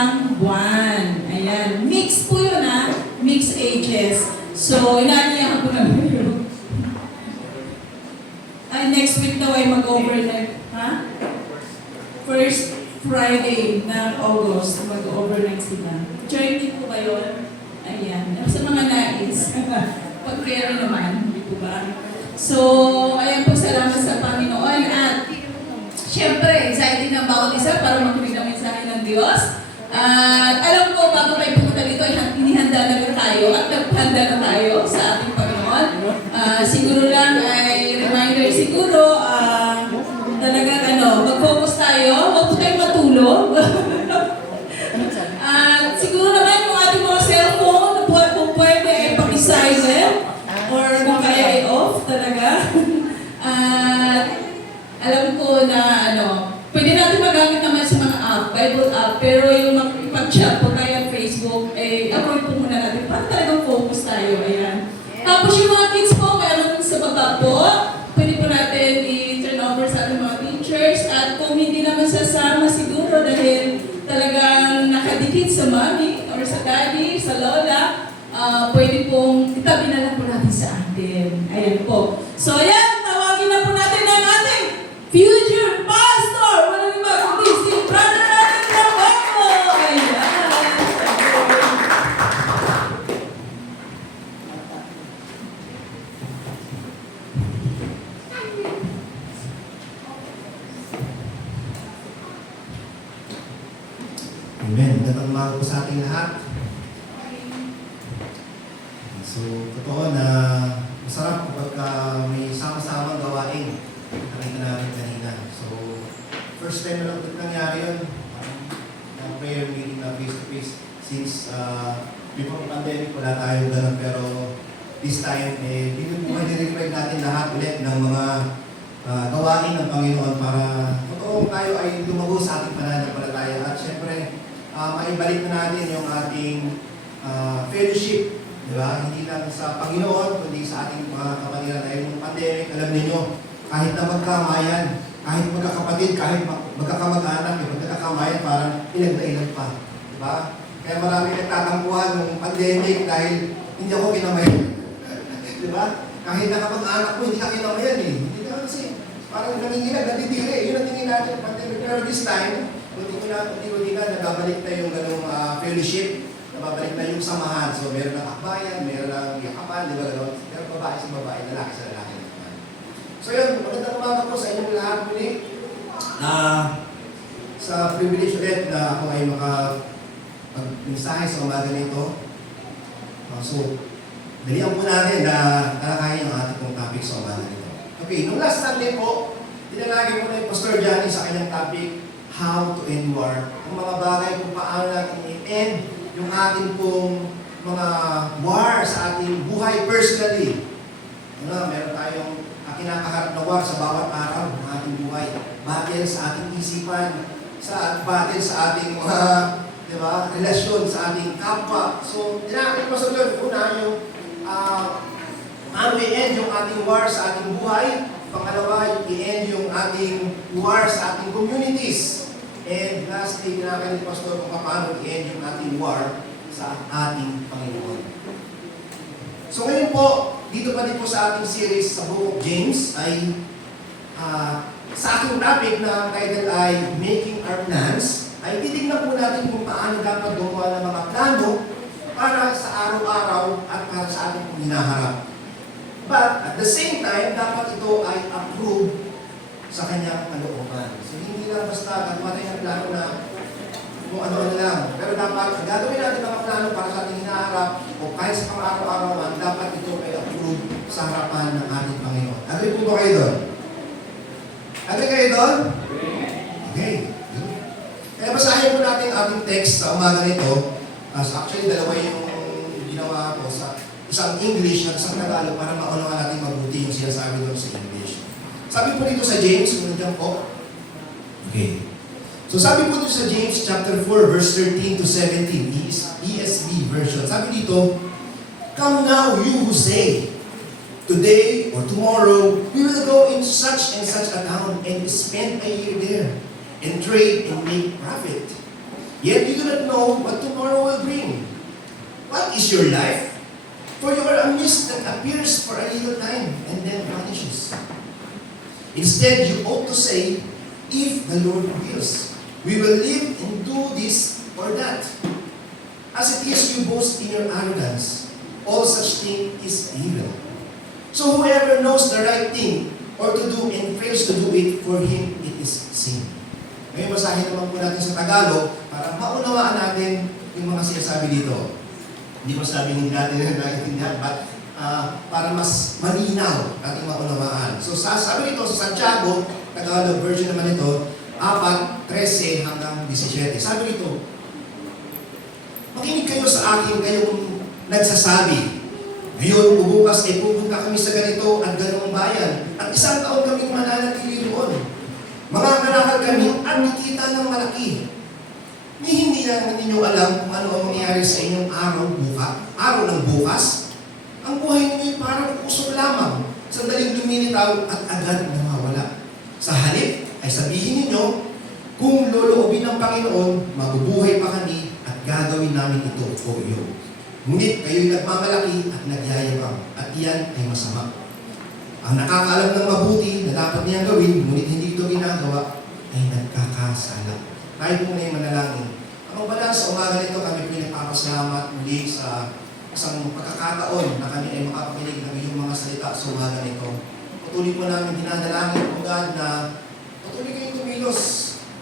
isang buwan. Ayan. Mix po yun ha. Mixed ages. So, inaaniyahan ko na kayo. Ay, next week daw ay mag-overnight. Ha? First Friday ng August, mag-overnight sila. Charity po ba yun? Ayan. Sa mga nais. Pag-care naman. Hindi po ba? So, ayan po, salamat sa Panginoon. At, syempre, excited ng bawat isa para makinig ng mensahe ng Diyos. At alam ko, bago tayo pumunta dito, inihanda na rin tayo at naghanda na tayo sa ating Panginoon. Siguro lang ay reminder, siguro, talagang mag-focus tayo, huwag po tayong matulog. At siguro naman yung ating mga cellphone, kung pwede ay paki-silent or kung kaya ay off talaga. At alam ko na pwede natin magamit naman sa mga app, Bible app, pero yung mag-chat po tayo Facebook, avoid po muna natin para talagang focus tayo. Ayan. Tapos yung mga kids po, meron sa baba po, pwede po natin i-turn over sa ating mga teachers. At kung hindi naman sasama siguro dahil talagang nakadikit sa mommy or sa daddy, sa lola, pwede pong itabi na lang po natin sa atin. Ayan po. So ayan, tawagin na po natin ang ating future pastor! Walang iba kundi si Brother Aaron Trabajo! Ayan! Amen. Magandang umaga po sa ating lahat. So, totoo na masarap kapag may sama-samang gawain. Nakita natin kanina. So, first time na lang ito nangyari yun. Prayer meeting na face-to-face. Since before pandemic, wala tayo ganun. Pero this time, dinirect natin lahat ulit ng mga gawain ng Panginoon para totoo tayo ay lumago sa ating pananampalataya. At syempre, maibalik na natin yung ating fellowship. Diba? Hindi lang sa Panginoon, kundi sa ating mga kapatiran. Dahil ng pandemic, alam niyo, kahit na magkamayan, kahit magkakapatid, kahit magkakamag-anak, magkakamayan, parang ilang na ilang pa. Diba? Kaya marami nagtatampuhan ng pandemic dahil hindi ako kinamayan. Diba? Kahit nakapag-anak mo, hindi ka kinamayan eh. Hindi ka kasi parang nangingilag, natitiri. Yun ang tingin natin ng pandemic. Pero this time, hindi na, nababalik na yung ganong fellowship. Nababalik na yung samahan. So, meron ng akbayan, meron ng yakapan, di ba gano'n? Meron babae sa babae, lalaki sa lalaki naman. So, yun, magandang umaga po sa inyong lahat muli. Sa privilege ulit na ako ay makapag-mensahe sa umaga nito. So, dalihan po natin na talakayin ang ating pong topic sa umaga nito. Okay, nung last Sunday po, dinalagay po na yung Pastor Johnny sa kanyang topic, how to endure. Ang mga bagay kung paano natin i-end yung ating pong mga war sa ating buhay personally. Meron tayong kinakaharap na war sa bawat araw ng ating buhay. Battle sa ating isipan, battle sa ating mga relasyon sa ating kapwa. So, tinakot pa sa doon. Una yung i-end yung ating war sa ating buhay. Pangalawa, yung i-end yung ating war sa ating communities. And lastly, kinakain ni Pastor kung paano i-end yung ating war sa ating Panginoon. So ngayon po, dito pa din po sa ating series sa Book of James ay sa ating topic na title ay Making Our Plans, ay titignan po natin kung paano dapat gumawa ng mga plano para sa araw-araw at para sa ating hinaharap. But at the same time, dapat ito ay approved sa kanyang kalooban. So hindi lang basta gagawa tayo ng plano na kung ano-ano lang. Pero dapat, gagawin natin mga plano para sa ating hinaharap o kahit sa pang-araw-arawan, dapat ito ay approved sa harapan ng ating Panginoon. Agree po ba kayo doon? Agree kayo doon? Okay. Kaya basahin po natin ang ating text sa umaga nito. Actually, dalawa yung ginawa ko sa isang English at isang Tagalog para maunawaan natin mabuti yung sinasabi doon sa English. Sabi po dito sa James, kung nandiyan po. Okay. So sabi po dito sa James chapter 4, verse 13 to 17, ESV version. Sabi dito, "Come now, you who say, today or tomorrow, we will go into such and such a town and spend a year there, and trade and make profit. Yet you do not know what tomorrow will bring. What is your life? For you are a mist that appears for a little time and then vanishes. Instead, you ought to say, if the Lord wills, we will live and do this or that. As it is, you boast in your arrogance. All such thing is evil. So whoever knows the right thing or to do and fails to do it, for him it is sin. Ngayon, basahin naman po natin sa Tagalog para maunawaan natin yung mga sinasabi dito. Hindi ko sabi hindi natin na naiintindihan, but para mas malinaw ating maunawaan. So sabi nito sa Santiago, Tagalog version naman ito, 4:13 hanggang 17. Sabi nito, makinig kayo sa akin, kayong nagsasabi, ngayon o bukas ay pupunta kami sa ganito at ganong bayan, at isang taon kaming mananatili roon. Mangangalakal kami at nakita ng malaki. Hindi na ninyo alam kung ano ang mangyayari sa inyong araw ng bukas. Ang buhay ninyo ay parang usok lamang, sandaling lumilitaw at agad nawawala. Sa halip ay sabihin ninyo, kung loloobin ng Panginoon, mabubuhay pa kami at gagawin namin ito o iyon. Ngunit kayo'y nagmamalaki at nagyayabang, at iyan ay masama. Ang nakakaalam ng mabuti na dapat niyang gawin, ngunit hindi ito ginagawa, ay nagkakasala. Tayo po na yung manalangin. Ang bala sa umaga nito, kami po nagpapasalamat muli sa isang pagkakataon na kami ay makapakinig ng iyong mga salita sa umaga nito. Patuloy po namin dinadalangin po God na patuloy kayong tumilos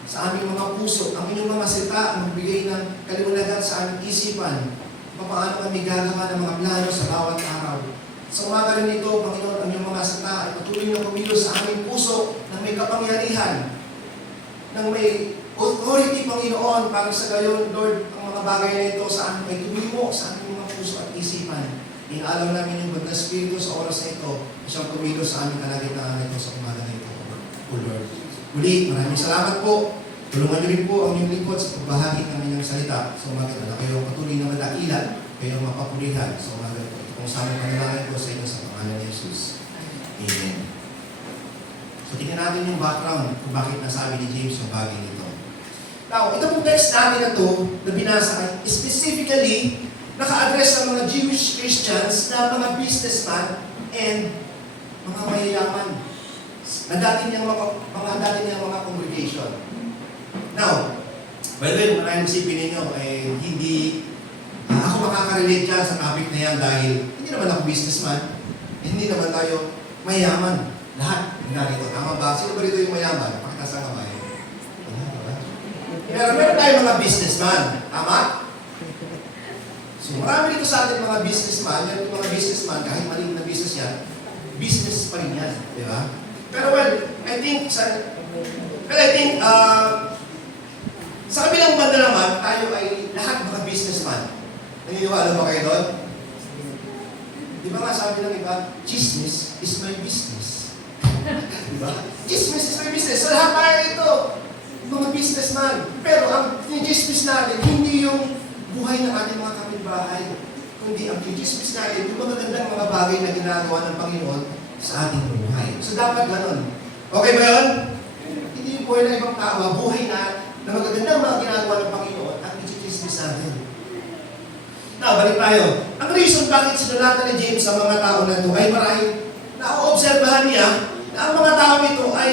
sa aming mga puso. Ang inyong mga salita ang magbigay ng kaliwanagan sa aming isipan. Paano kami gagawa ng mga plano sa bawat araw. Sa umaga rin ito, Panginoon, ang iyong mga salita ay patuloy na kumilos sa aming puso ng may kapangyarihan, ng may authority, Panginoon, para sa gayon, Lord, ang mga bagay na ito sa amin ay tumimo sa aming mga puso at isipan. Inaalaw namin yung Banal na Espiritu sa oras na ito, siyang kumilos sa aming kalagitnaan ito sa umaga na ito. O Lord. Muli, maraming salamat po. Tulungan niyo rin po ang inyong lingkod sa pagbahagi ng inyong salita sa umaga na kayo patuloy na madakilan, kayo mapapulihan sa umaga ito. Kung sa aming panalangin po sa inyo sa pangalan ni Jesus. Amen. So tingnan natin yung background kung bakit nasabi ni James yung bagay nito. Now, ito pong text natin na ito na binasa ay specifically naka-address sa mga Jewish Christians na mga businessman and mga mayayaman na dati niyang mga congregation. Now, by the way, maraming isipin ninyo, hindi ako makaka-relate dyan sa topic na yan dahil hindi naman ako businessman, hindi naman tayo mayaman. Lahat, narito. Tama ba? Sino ba rito yung mayaman? Pakita sa kamay. Pero meron tayong mga businessman. Tama? So marami dito sa atin mga businessman. Yung mga businessman, kahit maliit na business yan, business pa rin yan. Di ba? Pero I think sa kabilang banda naman, tayo ay lahat mga businessman. Naniniwala ba kayo doon? Di ba nga sabi ng iba, chismis is my business. Di ba? Chismis is my business. So lahat tayo ito, mga businessman. Pero ang chismis natin, hindi yung buhay ng ating mga kapitbahay, kundi ang chismis natin, yung magagandang mga bagay na ginagawa ng Panginoon sa ating buhay. So dapat ganun. Okay ba yun? Hindi yung buhay ng ibang tao, buhay na magagandang mga ginagawa ng Panginoon at chismis natin. Now, balik tayo. Ang reason bakit sinulatan ni James sa mga tao na ito ay marahil na-oobserbahan niya na ang mga tao ito ay,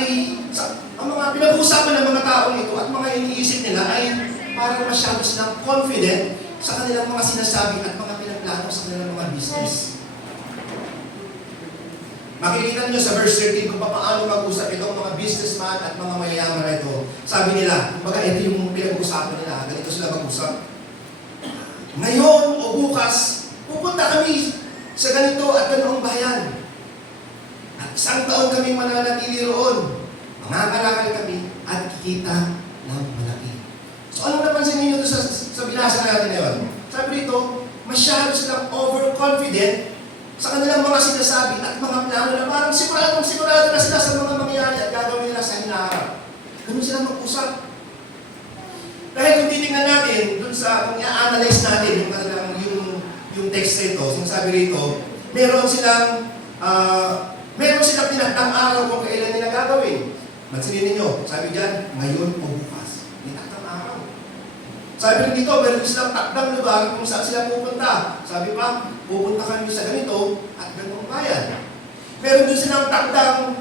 ang mga pinag-uusapan ng mga tao ito at mga iniisip nila ay parang masyado silang confident sa kanilang mga sinasabi at mga pinagplano sa kanilang mga business. Makikita niyo sa verse 13 kung paano mag-usap itong mga businessman at mga mayayaman na ito. Sabi nila, kumbaga ito yung pinag-uusapan nila, ganito sila mag-usap. Ngayon o bukas, pupunta kami sa ganito at ganoong bayan. At isang taon kami mananatili roon. Mangangalakal kami at kikita ng malaki. So anong napansin ninyo sa binasa natin ngayon? Sabi dito, masyado silang overconfident sa kanilang mga sinasabi at mga plano na parang sigurado na sila sa mga mangyayari at gagawin nila sa hinaharap. Ganun sila mag-usap. Dahil kung titingnan natin, dun sa, kung i-analyze natin yung text nito, sinasabi rito, meron silang tinatang araw kung kailan nila gagawin. Mansinin ninyo, sabi dyan, ngayon o bukas. May takdang araw. Sabi rin dito, meron din silang takdang lugar kung saan sila pupunta. Sabi pa, pupunta kami sa ganito at ganitong bayan. Meron din silang takdang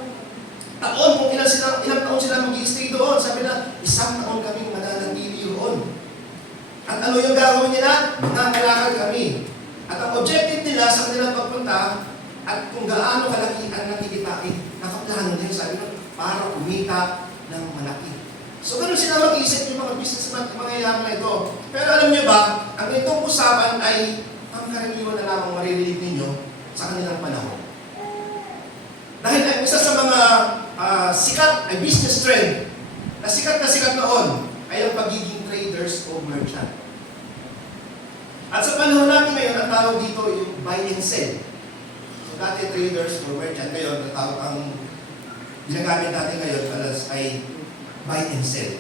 taon kung ilang taon sila mag-i-stay doon. Sabi na, 1 taon kaming mananatili roon. At ano yung gagawin nila? Nangangalakal kami. At ang objective nila sa kanilang pagpunta at kung gaano kalaki ang nakikitain, nakaplano din, sabi na, para kumita ng malaki. So, ganun sila mag-iisip yung mga businessman, yung mga yaman na ito. Pero alam niyo ba, ang itong usapan ay pangkaraniwan na lamang maririnig ninyo sa kanilang panahon. Dahil ang isa sa mga sikat ay business trend, na sikat noon, ay ang pagiging traders o merchant. At sa panahon natin ngayon, ang tawag dito yung buy and sell. So, dati traders or merchant, ngayon, ang tawag ang ginagamit natin ngayon ay buy and sell.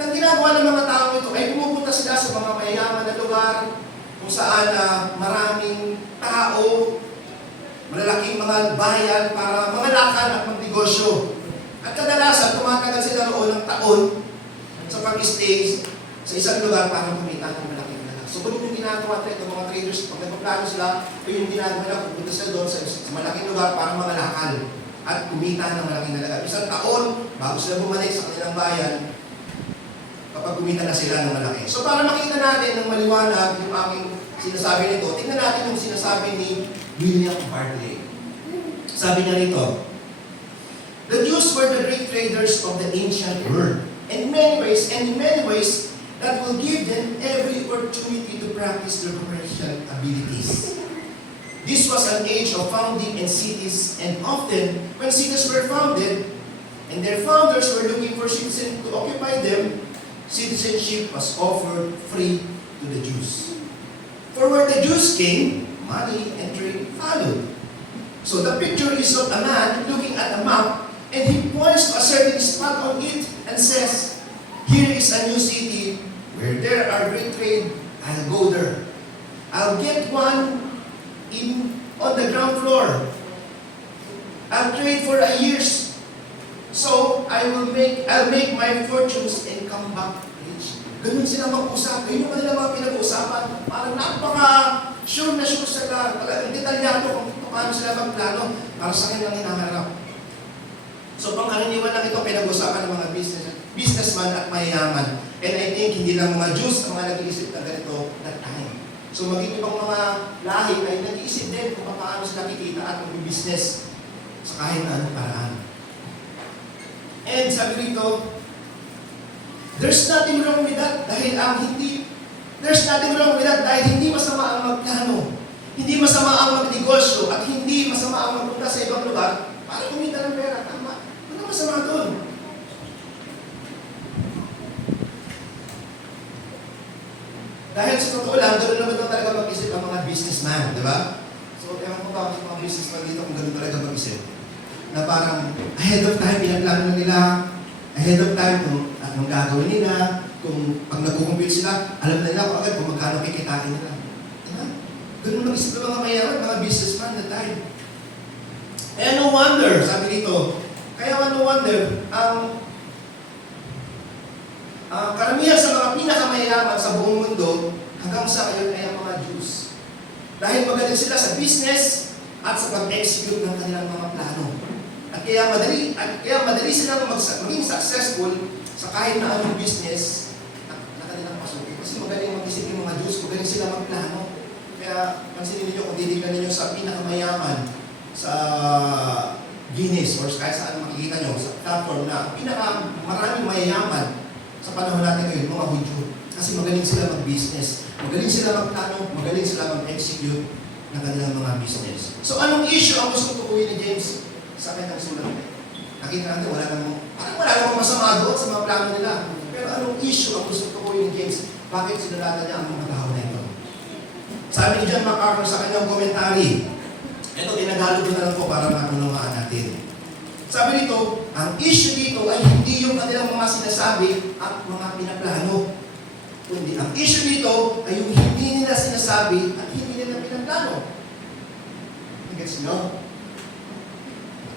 Ang ginagawa ng mga tao ito ay pumupunta sila sa mga mayayaman na lugar kung saan maraming tao, malalaking mga bayan para mangalakal at magnegosyo. At kadalasan, tumatagal sila roon ng taon sa pag-stay sa isang lugar para kumita ng malaking halaga. So, kung yung ginagawa nila, itong mga traders, pag nagpaplano sila, ito yung ginagawa nila, pupunta sila doon sa malaking lugar para mangalakal at kumita ng malaking halaga. Isang taon, bago sila bumalik sa kanilang bayan, kapag kumita na sila ng malaki. So para makita natin ng maliwanag yung aking sinasabi nito, tingnan natin yung sinasabi ni William Barclay. Sabi niya rito, the Jews were the great traders of the ancient world. In many ways, that will give them every opportunity to practice their commercial abilities. This was an age of founding in cities, and often, when cities were founded, and their founders were looking for citizens to occupy them, citizenship was offered free to the Jews. For where the Jews came, money and trade followed. So the picture is of a man looking at a map, and he points to a certain spot on it and says, here is a new city where there are great trade, I'll go there. I'll get one on the ground floor. I'll trade for a years. So I'll make my fortunes and come back rich. Ganun sila mag-usap. Yun yung kanila mga pinag-uusapan. Parang napaka-sure sila. Talagang detalyado kung paano sila magplano para sa kanilang hinaharap. So pangkaraniwan lang ito pinag-usapan ng mga businessman at mayayaman. And I think hindi lang mga Jews ang mga nag-iisip na ganito that time. So maging ibang mga lahi ay nag-iisip din kung paano sila kikita at mag-business sa kahit na anong paraan. And sabi rito, there's nothing wrong with that dahil hindi masama ang magplano, hindi masama ang magnegosyo, at hindi masama ang magpunta sa ibang lugar para kumita ng pera. Tama. Ano masama doon? Dahil sa totoo lang, doon naman daw talaga mag-isip ang mga businessman, di ba? So, ewan ko ba sa mga businessman dito kung gano'n talaga mag-isip. Na parang ahead of time, pinaplano na nila, ahead of time kung anong gagawin nila, kung pag nag-compute sila, alam na nila kung agad kung magkano kikitain nila. Diba? Doon mag-isip ng mga mayaman, mga businessman na time. Kaya no wonder, sabi dito, karamihan sa mga pinakamayaman sa buong mundo, hanggang sa ngayon ay ang mga Jews. Dahil magaling sila sa business at sa pag-execute ng kanilang mga plano. At kaya madali silang maging successful sa kahit na anong business na kanilang pasukin. Kasi magaling mag-isip yung mga Jews, magaling sila magplano. Kaya pansinin niyo kung titignan niyo sa pinakamayaman sa Guinness or kahit saan makikita niyo sa platform na pinakamaraming mayayaman sa panahon natin ngayon, mga Hudyo. Kasi magaling sila mag-business, magaling sila magplano, magaling sila mag-execute ng kanilang mga business. So anong issue ang gusto tukuyin ni James sa kanyang sulat? Nakita natin, wala namang masama doon sa mga plano nila. Pero anong issue ang gusto tukuyin ni James? Bakit sinulatan niya ang mga tao na ito? Sabi ni John MacArthur sa kanyang commentary, ito, tinagalog ko na lang po para matunawaan natin. Sabi nito, ang issue dito ay hindi yung kanilang mga sinasabi at mga pinaplano. Kundi ang issue dito ay yung hindi nila sinasabi at hindi nila pinaplano. Gets nyo?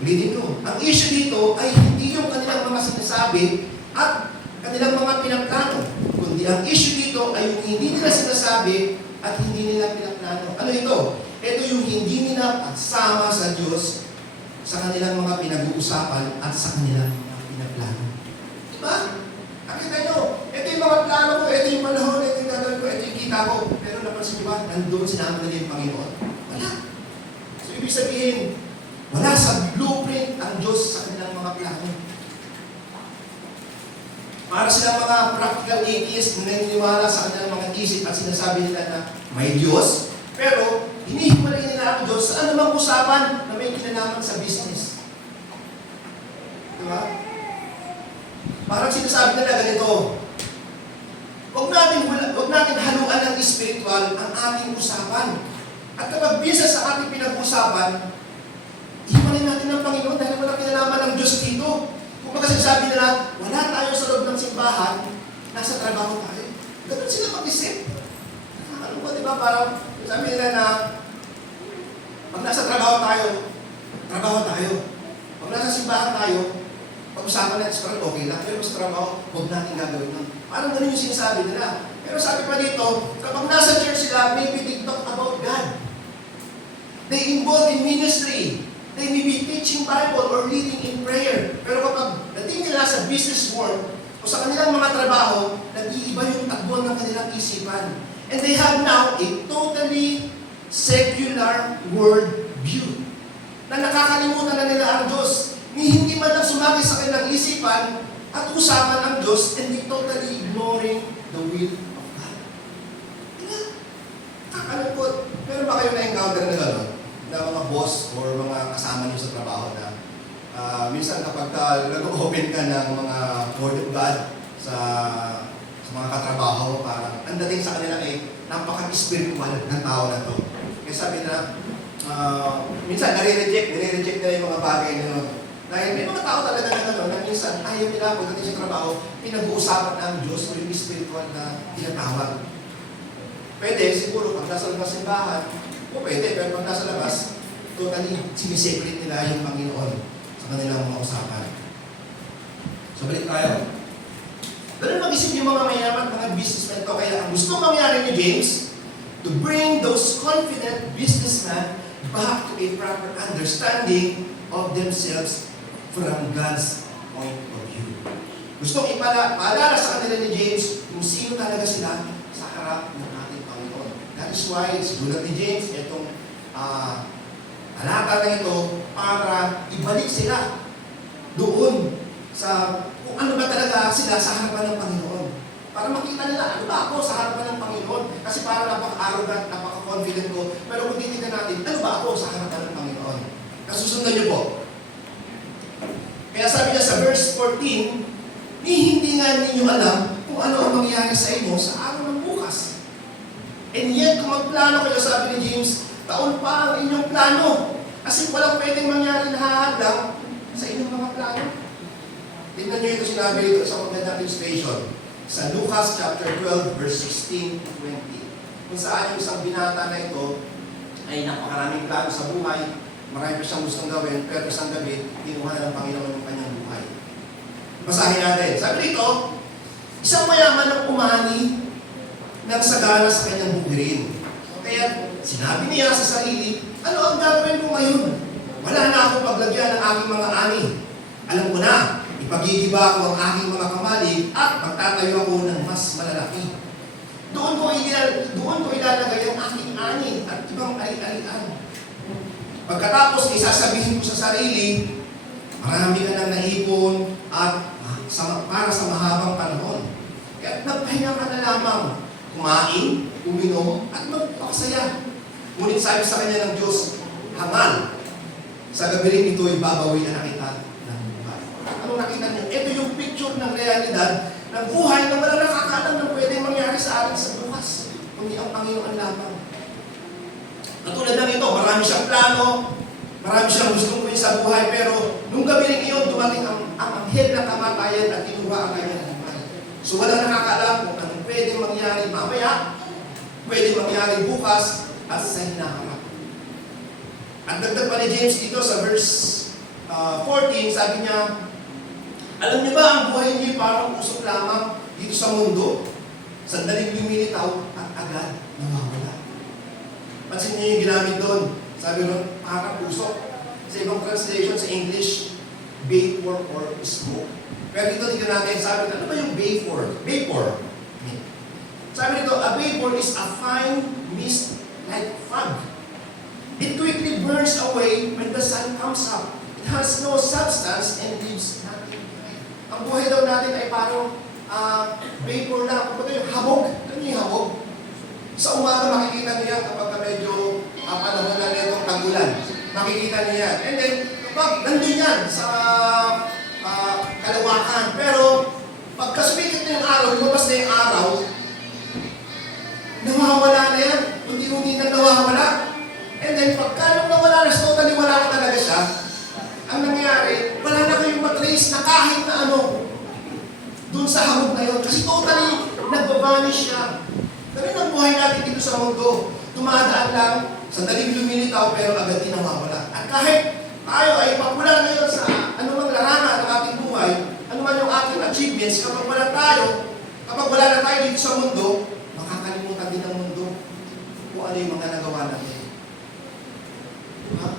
Ulitin ko. Ang issue dito ay hindi yung kanilang mga sinasabi at kanilang mga pinaplano. Kundi ang issue dito yung hindi nila sinasabi at hindi nila pinaplano. Ano ito? Ito yung hindi nila pagsama sa Diyos sa kanilang mga pinag-uusapan at sa kanilang mga pinaplano. Diba? Nakita nyo, ito yung mga plano ko, ito yung panahon, ito yung gagawin ko, ito yung kita ko. Pero napansin nyo ba, nandun sinama nila yung Panginoon? Wala. So, ibig sabihin, wala sa blueprint ang Diyos sa kanilang mga plano. Para silang mga practical atheists na naniniwala sa kanilang mga isip at sinasabi nila na may Diyos, pero hinihiwalay nila ang Diyos sa anumang usapan na may kinalaman sa business. Diba? Parang sinasabi nila ganito, huwag natin haluan ng spiritual ang ating usapan. At kapag bisa sa ating pinag-usapan, hiwalay natin ng Panginoon dahil wala kinalaman ng Diyos dito. Kung sinasabi nila, wala tayo sa loob ng simbahan, nasa trabaho tayo. Ganun sila mag-isip. Ano ba, diba? Parang sabi nila na, pag nasa trabaho tayo, trabaho tayo. Pag nasa simbahan tayo, pag-usapan natin sa okay lang. Pero sa trabaho, huwag natin gagawin nun. Parang ganun yung sinasabi nila. Pero sabi pa dito, kapag nasa church sila, maybe they talk about God. They involve in ministry. They may be teaching Bible or leading in prayer. Pero kapag dating nila sa business world o sa kanilang mga trabaho, nag-iiba yung takbo ng kanilang isipan. And they have now a totally secular world view. Na nakakalimutan na nila ang Diyos. Hindi man lang sumagi sa kanilang isipan at usapan ang Diyos and they totally ignoring the will of God. Diba? Kakalungkot. Pero ba kayo na-encounter na gano'n? Na mga boss or mga kasama niyo sa trabaho na minsan kapag nag-open ka ng mga Word of God sa mga katrabaho, parang ang dating sa kanila ay napaka-spiritual ng tao na to. Kaya sabi na, minsan nare-reject nila yung mga bagay na dahil may mga tao talaga na gano'n na minsan ayaw nila pagdating sa trabaho, pinag-uusapan ng Diyos o yung spiritual na tinatawag. Pwede, siguro pag nasa labas ng simbahan, o pwede, pero pag nasa labas, totally sinisecret nila yung Panginoon sa kanilang mga usapan. So, balik tayo. Ganun mag-isip yung mga mayaman, mga businessmen to. Kaya ang gusto mangyari ni James, to bring those confident businessmen back to a proper understanding of themselves from God's point of view. Gustong ipaalala sa kanila ni James kung sino talaga sila sa harap ng ating Panginoon. That is why, sinulat ni James, itong talata na ito para ibalik sila doon sa kung ano ba talaga sila sa harapan ng Panginoon. Para makita nila, ano ba ako sa harapan ng Panginoon? Kasi parang napaka-arrogant, napaka-confident ko. Pero kung titignan natin, ano ba ako sa harapan ng Panginoon? Nasusundan niyo po. Kaya sabi niya sa verse 14, hindi nga ninyo alam kung ano ang mangyayari sa inyo sa araw ng bukas. And yet, kung magplano kayo, sabi ni James, taon pa ang inyong plano. Kasi walang pwedeng mangyari na hahadlang sa inyong mga plano. Tingnan niyo ito sinabi dito sa magandang illustration. Sa Lucas chapter 12, verse 16 to 20. Kung saan yung isang binata na ito ay napakaraming plano sa buhay. Marami pa siyang gustong gawin, pero isang gabi, kinuha na ng Panginoon yung kanyang buhay. Basahin natin. Sabi dito, isang mayaman ang umani ng sagana sa kanyang bukirin. Kaya sinabi niya sa sarili, ano ang gagawin ko ngayon? Wala na akong paglagyan ng aking mga ani. Alam ko na, ipagigiba ko ang aking mga kamali at magtatayo ako ng mas malalaki. Doon ko ilalagay ang aking ani at ibang ari-arian. Pagkatapos, isasabihin ko sa sarili, marami ka nang naipon at para sa mahabang panahon. Kaya nagpahinga ka na lamang, kumain, uminom, at magpakasaya. Ngunit sabi sa kanya ng Diyos, hangal, sa gabi rin ito, ibabawian na kita ng buhay. Anong nakita niyo? Ito yung picture ng realidad ng buhay na wala nakakaalam na pwedeng mangyari sa atin sa bukas. Kundi ang Panginoon lamang. Katulad ng ito, marami siyang plano, marami siyang gustong gawin sa buhay, pero nung gabi rin iyon, dumating ang anghel ng kamatayan at kinuha ang kanyang buhay. So wala nakakaalam kung anong pwedeng mangyari mamaya, pwedeng mangyari bukas, at sa hinaharap. At dagdag pa ni James dito sa verse 14, sabi niya, alam niyo ba ang buhay niyo parang usok lamang dito sa mundo? sandaling lumilitaw at agad nawawala. Pansin niyo yung ginamit doon. Sabi nun, parang usok. Sa ibang translation sa English, vapor or smoke. Pero dito tignan natin, sabi na, ano ba yung vapor? Vapor. Sabi nito, a vapor is a fine mist like fog. It quickly burns away when the sun comes up. It has no substance and leaves nothing behind. Ang buhay daw natin ay parang vapor lang. Kumbaga yung hamog. Ano yung hamog? Sa umaga makikita niya kapag medyo panahon na netong tag-ulan. Makikita niya yan. And then, kapag nandun yan sa kalawakan. Pero, pagka sumikat na yung araw, lumabas na yung araw, nawawala na yan. Unti-unti na nawawala. And then, pagka nung nawala na, totally wala na talaga siya, ang nangyari, wala na kayong matrace na kahit na ano, dun sa hamog na yun. Kasi totally, nagvanish siya. Ganun ang buhay natin dito sa mundo. Tumadaan lang, sandaling lumilitaw, pero agad din nawawala. At kahit tayo ay popular ngayon sa anumang larangan ng ating buhay, anuman yung ating achievements, kapag wala na tayo dito sa mundo, makakalimutan din ng mundo kung ano yung mga nagawa natin. Diba?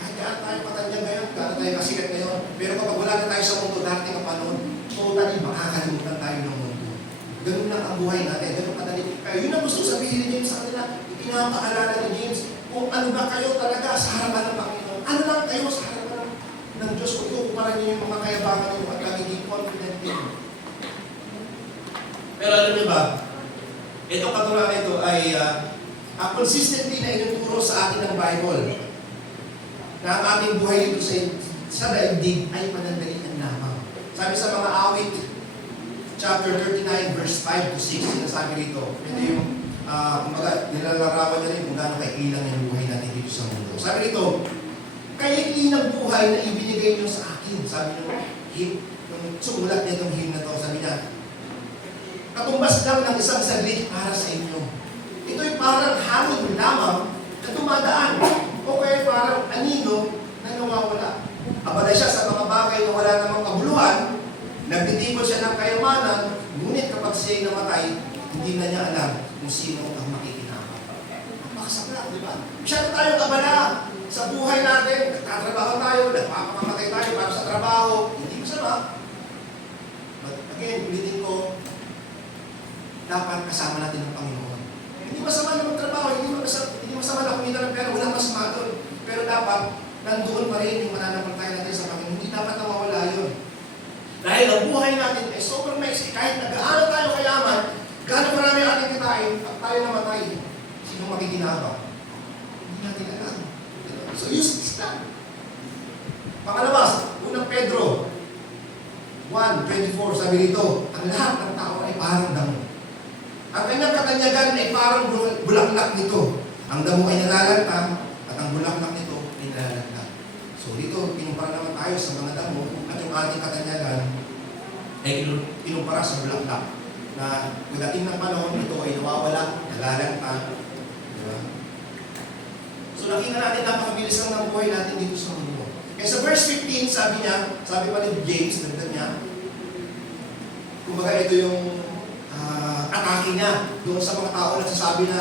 Kahit gaan tayo patanyag ngayon, gaan tayo kasikat ngayon, pero kapag wala na tayo sa mundo, darating ang panahon, totally makakalimutan tayo ng mundo. Ganun lang ang buhay natin, ganun kadali. Kaya yun ang gusto sabihin ni James sa kanila, ipinapaalala ni James, kung ano ba kayo talaga sa harapan ng Panginoon. Ano lang kayo sa harapan ng Diyos kung ikukumparan niyo yung mga kayabangan niyo at magiging confident din. Pero alam niyo ba, itong katuruan ito ay consistently na inuturo sa atin ng Bible na ang ating buhay dito sa daigdig ay panandalian lamang. Sabi sa mga awit, chapter 39, verse 5 to 6, sinasabi rito. Ito yung, nilalarawan niya rin kung gaano kailang yung buhay natin dito sa mundo. Sabi rito, kaikli ng buhay na ibinigay niyo sa akin. Sabi niyo, nung sumulat niya itong hymn na to, sabi niya, katumbas lang ng isang saglit para sa inyo. Ito'y parang hamon lamang na dumadaan o kaya parang anino na nawawala. Abala siya sa mga bagay na wala namang kabuluhan, nagtitipon siya ng kayamanan, ngunit kapag siya'y namatay, hindi na niya alam kung sino ang makikinabang. Napakasakla, di ba? Masyado tayong abala sa buhay natin. Nagtatrabaho tayo, nagpapakamatay tayo para sa trabaho. Hindi masama. But again, ulitin ko, dapat kasama natin ang Panginoon. Hindi masama na magtrabaho, hindi masama na kumita ng pera, walang masama doon. Pero dapat, nandoon pa rin yung mananampalataya natin sa Panginoon. Hindi dapat nawawala yun. Dahil ang buhay natin ay sobrang maiksi. Kahit nag-aaral tayo kayaman, gaano marami ating kitain, at tayo namatay, sino makikinabang? Hindi natin alam. So, useless lang. Pangalawa, unang Pedro 1:24, sabi rito, ang lahat ng tao ay parang damo. Ang kanyang katanyagan ay parang bulaklak nito. Ang damo ay nalalantang, at ang bulaklak nito ay nalalantang. So, dito, pinumpara naman tayo sa mga damo, at yung ating katanyagan ay pinumpara sa bulaklak. Na pagdating ng panahon, ito ay nawawala, nalalantang. Diba? So, nakita natin napakabilis lang ng buhay natin dito sa mundo. Kaya sa verse 15, sabi pa ni James, nagdan niya, kumbaga ito yung atake niya doon sa mga tao na nagsasabi na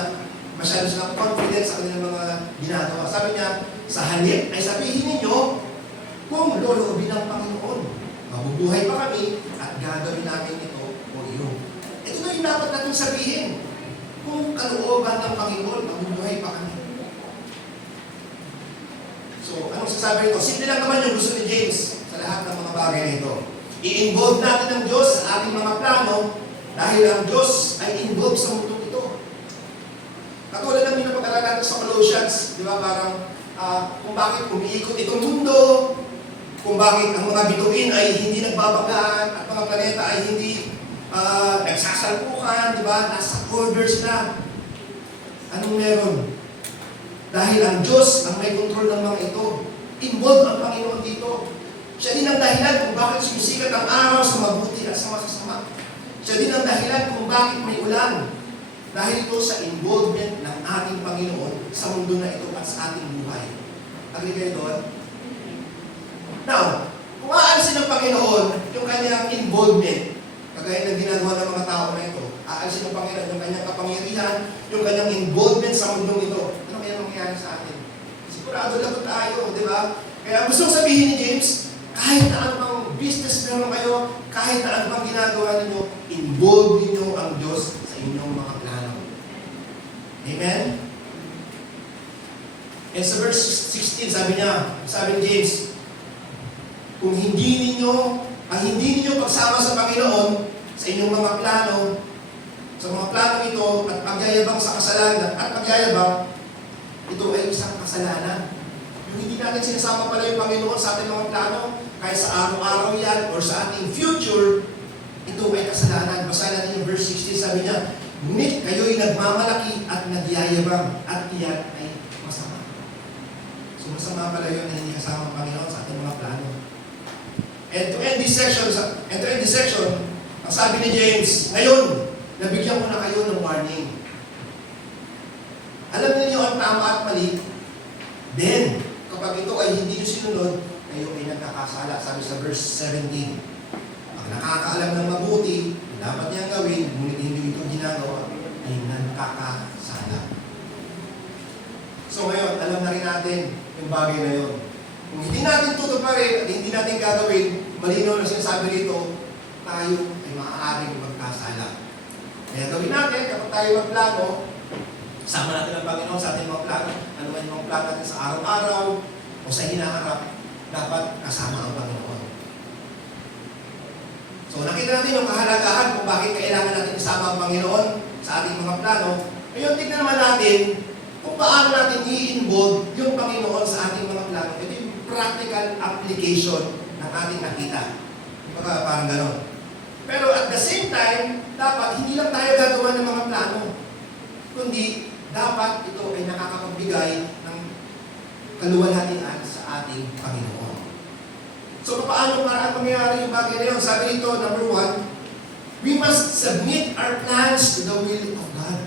masyado silang confident sa kanilang mga ginagawa. Sabi niya, sa halip ay sabihin ninyo kung loloobin ng Panginoon. Mabubuhay pa kami at gagawin namin ito o iyon. Ito na yung dapat natin sabihin. Kung kalooban ng Panginoon, mabubuhay pa kami. So, anong sasabi nito? Simple lang naman yung gusto ni James sa lahat ng mga bagay nito. I-involve natin ang Diyos sa ating mga plano dahil ang Diyos ay involved sa mundo ito. Katulad ng pinapag-aralan natin sa Colossians, di ba, parang kung bakit umiikot itong mundo, kung bakit ang mga bituin ay hindi nagbabagaan at mga planeta ay hindi nagsasalpukan, di ba, nasa order sila. Anong meron? Dahil ang Diyos ang may kontrol ng mga ito. Involved ang Panginoon dito. Siya din ang dahilan kung bakit sumisikat ang araw sa mabuti at sa masasama. Siya din ang dahilan kung bakit may ulan. Dahil ito sa involvement ng ating Panginoon sa mundo na ito at sa ating buhay. Agree kayo doon? Now, kung aalisin ng Panginoon yung kanyang involvement, kagaya ng ginagawa ng mga tao na ito, aalisin ng Panginoon yung kanyang kapangyarihan, yung kanyang involvement sa mundong ito. Ano kaya mangyayari sa atin? Sigurado lagot tayo, di ba? Kaya gusto kong sabihin ni James, kahit na anumang business meron kayo, kahit na anumang ginagawa ninyo, involve ninyo ang Diyos sa inyong mga plano. Amen? And sa verse 16, sabi ni James, kung hindi ninyo pagsama sa Panginoon sa inyong mga plano, sa mga plano ito, at pagyayabang sa kasalanan, at pagyayabang, ito ay isang kasalanan. Yung hindi natin sinasama pala yung Panginoon sa ating mga plano, kahit sa araw-araw yan, or sa ating future, ito ay kasalanan. Basahin natin yung verse 16, sabi niya, ngunit kayo'y nagmamalaki at nagyayabang, at iyan ay masama. So masama pala yun na hindi kasama ang Panginoon sa ating mga plano. And to end this section, ang sabi ni James, ngayon, nabigyan ko na kayo ng warning. Alam niyo ang tama at mali, then, kapag ito ay hindi nyo sinunod, kayo ay nagkakasala. Sabi sa verse 17, pag nakakaalam ng mabuti, dapat niyang gawin, ngunit hindi ito ginagawa, ay nagkakasala. So ngayon, alam na rin natin yung bagay na yun. Kung hindi natin tutuparin at hindi natin gagawin, malinaw na sinasabi rito, tayo ay maaaring magkasala. Kaya gawin natin, kapag tayo magplano, sama natin ang Panginoon sa ating mga plano, ano man yung mga plano natin sa araw-araw o sa hinaharap, dapat kasama ang Panginoon. So nakita natin yung kahalagahan kung bakit kailangan natin isama ang Panginoon sa ating mga plano. Ngayon, tignan naman natin kung paano natin i-involve yung Panginoon sa ating mga plano. Ito yung practical application ng ating nakita. Baka parang gano'n. Pero at the same time, dapat hindi lang tayo gagawa ng mga plano, kundi dapat ito ay nakakapagbigay ng kaluwalhatian sa ating Panginoon. So, paano para mangyayari yung bagay na yun? Sabi nito, number 1, we must submit our plans to the will of God.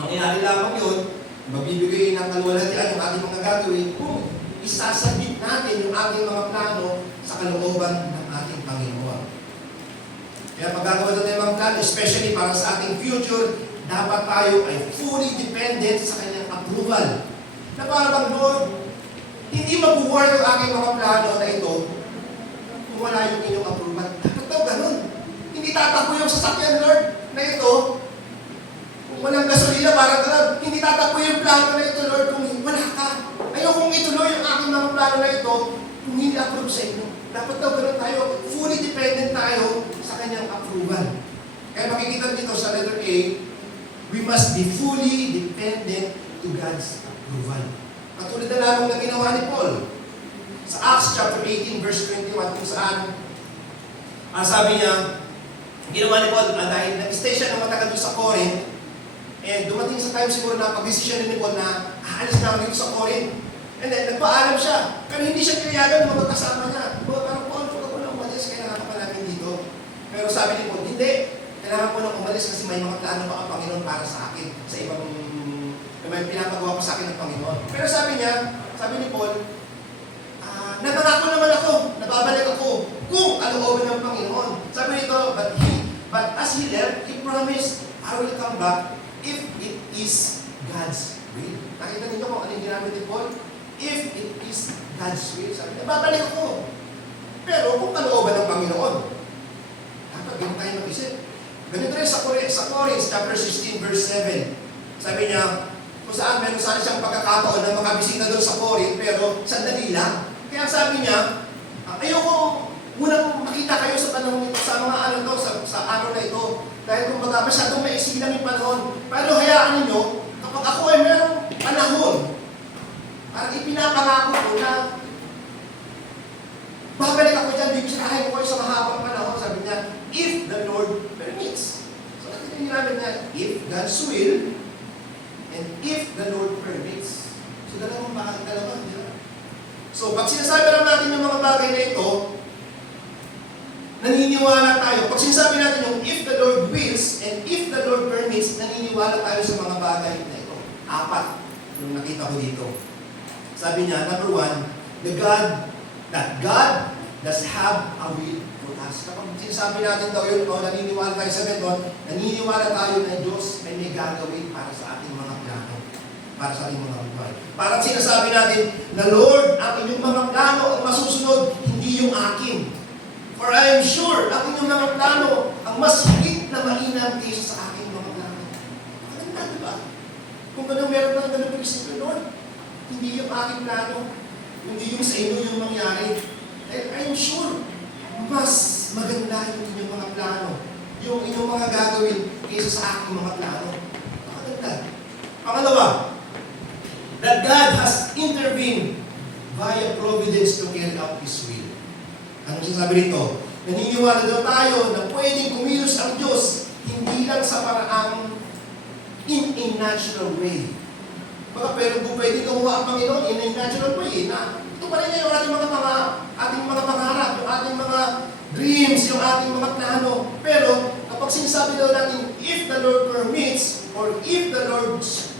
Mangyayari lamang yun, mabibigay ng kaluwalhatian yung ating mga gagawin kung isasabit natin yung ating mga plano sa kalooban ng ating Panginoon. Kaya pag-gagawa natin yung mga plano, especially para sa ating future, dapat tayo ay fully dependent sa kanyang approval. Na parang Lord, hindi mag-work yung aking mga plano na ito kung wala yung inyong approval. Dapat daw ganun. Hindi tatakbo yung sasakyan, Lord, na ito kung walang gasolina, parang ganun. Hindi tatakbo yung plano na ito, Lord, kung wala ka. Ayokong ituloy yung aking mga plano na ito kung hindi approve sa inyo. Dapat daw ganun tayo. Fully dependent tayo sa kanyang approval. Kaya makikita dito sa letter A, we must be fully dependent to God's approval. Katulad na lamang na ginawa ni Paul. Sa Acts chapter 18, verse 21, kung saan, sabi niya, ginawa ni Paul, dahil nag-stay siya ng matagal doon sa Corinth, and dumating sa time siguro na pag-desisyon ni Paul na aalis na ako dito sa Corinth. And then, nagpaalam siya. Pero hindi siya kinayagan ng mga kasama niya. Parang Paul, huwag ako na umalis, kailangan pa namin dito. Pero sabi ni Paul, hindi. Kailangan ko na umalis kasi may mga plano pa ang Panginoon para sa akin. Sa ibang, may pinapagawa pa sa akin ng Panginoon. Pero sabi ni Paul, nangangako naman ako, nababalik ako, kung alooban ng Panginoon. Sabi nito, but as he left, he promised, I will come back if it is God's will. Nakita niyo kung ano yung ginamit ni Paul? If it is God's will. Sabi niya, babalik ako. Pero kung alooban ng Panginoon, dapat ganun tayo mag-isip. Ganito rin sa Corinth, chapter 16, verse 7. Sabi niya, kung saan meron sana siyang pagkakataon na makabisita doon sa Corinth, pero sandali lang. Kaya sabi niya, ayoko munang makita kayo sa panahon ito, sa mga ano to, sa araw na ito. Dahil kumbaga masyadong maiksi lang yung panahon. Pero hayaan ninyo, kapag ako ay merong panahon, parang ipinapangako ko na babalik ako dyan, bibisitahin ko kayo sa mahabang panahon. Sabi niya, if the Lord permits. So, natin namin na, if God's will, and if the Lord permits. So, dalawang bakit dalawa, di ba? So, pag sinasabi lang natin yung mga bagay na ito, naniniwala tayo. Pag sinasabi natin yung if the Lord wills, and if the Lord permits, naniniwala tayo sa mga bagay na ito. 4 yung nakita ko dito. Sabi niya, number 1, that God does have a will for us. bukas. Kapag sinasabi natin daw yun, o naniniwala tayo sa ganun, naniniwala tayo na Diyos ay may gagawin para sa ating mga plano, para sa ating mga buhay. Parang sinasabi natin na Lord, ang inyong mga plano ang masusunod, hindi yung akin. For I am sure, ang inyong mga plano ang mas higit na mainam kaysa sa aking mga plano. Maganda, di ba? Kung ganun meron ng ganun prinsipyo, Lord, hindi yung aking plano, hindi yung sa inyo yung mangyari. I am sure, mas maganda yung inyong mga plano, yung inyong mga gagawin kaysa sa aking mga plano. Maganda. Pangalawa, that God has intervened via providence to carry out His will. Anong sinasabi rito? Naniniwala daw tayo na pwedeng kumilos ang Diyos hindi lang sa paraang in a natural way. Baka pero kung pwede gumawa ang Panginoon in a natural way, na ito pa rin yung ating mga pangarap, yung ating mga dreams, yung ating mga plano. Pero kapag sinasabi daw natin, if the Lord permits, or if the Lord's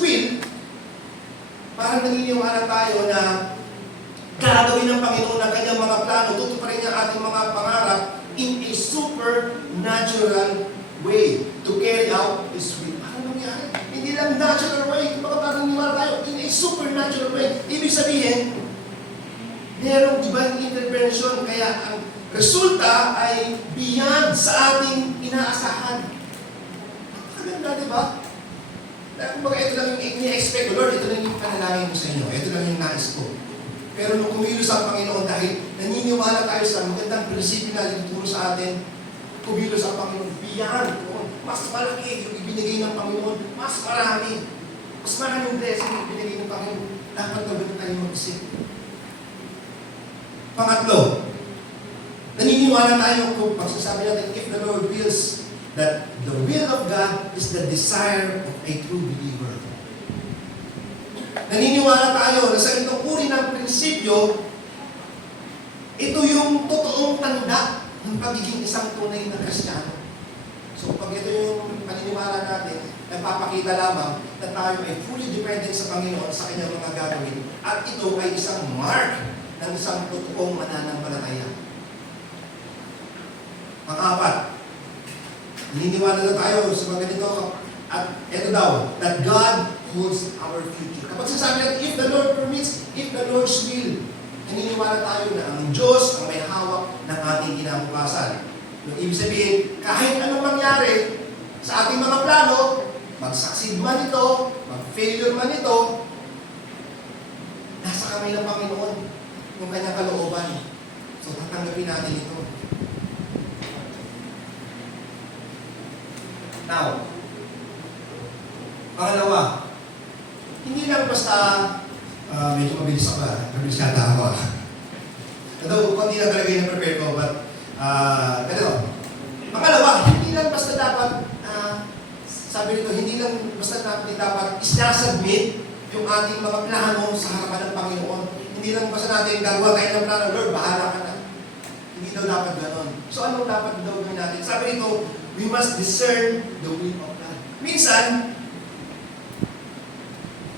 will, parang naniniwala tayo na gagawin ng Panginoon ang kanyang mga plano, tutuparin niya ating mga pangarap in a supernatural way to carry out His will. Ano nangyari? Hindi lang natural way, parang naniniwala tayo in a supernatural way. Ibig sabihin, merong divine intervention, kaya ang resulta ay beyond sa ating inaasahan. Napakaganda, di ba? Kumbaga, ito lang yung ini-expect ko, Lord, ito lang yung panalangin ko sa inyo, ito lang yung nais ko. Pero nung kumilos ang Panginoon, dahil naniniwala tayo sa magandang prinsipyo na ituturo sa atin, kumilos ang Panginoon beyond. Mas malaki yung ibinigay ng Panginoon, mas maraming blessing yung ibinigay ng Panginoon. Dapat gawin tayo mag-isip. Pangatlo, naniniwala tayo kung pagsasabi natin, if the Lord wills, that the will of God is the desire of a true believer. Naniniwala tayo na sa itong uri ng prinsipyo, ito yung totoong tanda ng pagiging isang tunay na Kristiyano. So pag ito yung paniniwala natin, nagpapakita lamang na tayo ay fully dependent sa Panginoon sa kanyang mga gagawin. At ito ay isang mark ng isang totoong mananampalataya. Pang-apat, naniniwala na tayo sa mga ganito, at ito daw, that God holds our future. Kapag sasabi natin, if the Lord permits, if the Lord's will, naniniwala tayo na ang Diyos ang may hawak ng ating kinabukasan. Yung ibig sabihin, kahit anong mangyari sa ating mga plano, mag-succeed man ito, mag-failure man ito, nasa kamay ng Panginoon yung kanyang kalooban. So, tatanggapin natin ito. Now, pangalawa, hindi lang basta, medyo mabilis ako mabilis yata ako. Although, konti lang talaga yung prepare ko, but, ganito. Pangalawa, hindi lang basta dapat, sabi nito, hindi lang basta natin dapat isasubmit yung ating mga plano sa harapan ng Panginoon. Hindi lang basta natin gagawa tayo ng plano, Lord, bahala ka na. Hindi daw dapat ganon. So, anong dapat daw gawin natin? Sabi nito, we must discern the will of God. Minsan,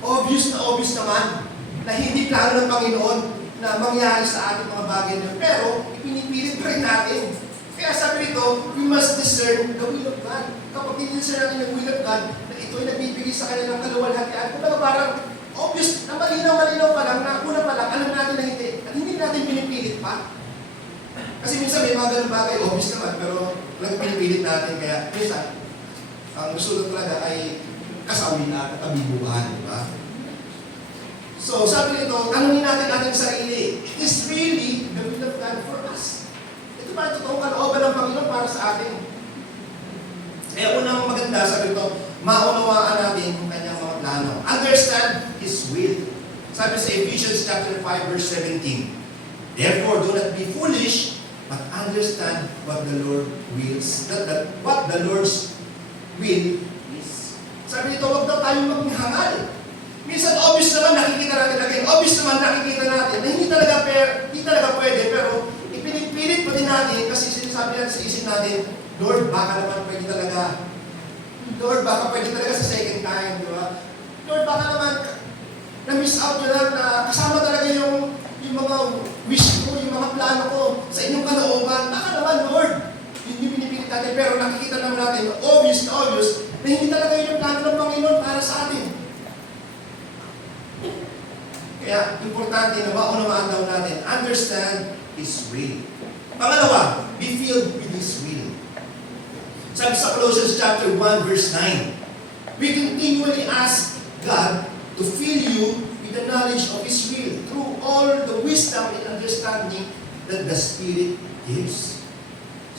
obvious naman na hindi plano ng Panginoon na mangyari sa ating mga bagay na yun. Pero, ipinipilit pa rin natin. Kaya sabi nito, we must discern the will of God. Kapag dinidiscern natin yung will of God, na ito ay nagbibigay sa kanilang kaluwalhatian, kung parang obvious, na malinaw pa lang, na una pa lang, alam natin na hindi. At hindi natin pinipilit pa. Kasi minsan may mga ganun bagay, obvious naman, pero talagang pinipilit natin. Kaya minsan, ang resulta talaga ay kasawi na at kabibuhan, di ba? So, sabi nito, tanungin natin ating sarili, it is really the will of God for us. Ito ba ang totoong kalooban ng Panginoon para sa atin? Kaya unang maganda, sabi nito, maunawaan natin kung kanyang mga plano. Understand His will. Sabi sa Ephesians chapter 5, verse 17, therefore, do not be foolish, but understand what the Lord wills. What the Lord's will is. Sabi nito, huwag daw tayong maghangal. Minsan, obvious naman nakikita natin again. Obvious naman nakikita natin na hindi talaga pwede, pero ipinipilit pa din natin kasi sinasabi natin sa isip natin, Lord, baka naman pwede talaga. Lord, baka pwede talaga sa second time, di ba? Lord, baka naman na-miss out yun lang na kasama talaga yung mga wish ko, yung mga plano plano ko, sa inyong kalooban. Baka naman, Lord, yun yung pinipilit natin, pero nakikita naman natin, obvious na hindi talaga yun yung plano ng Panginoon para sa atin. Kaya, importante na maunawaan daw natin, understand His will. Pangalawa, be filled with His will. Sabi sa Colossians chapter 1, verse 9, we continually ask God to fill you with the knowledge of His will through all the wisdom and understanding that the Spirit gives.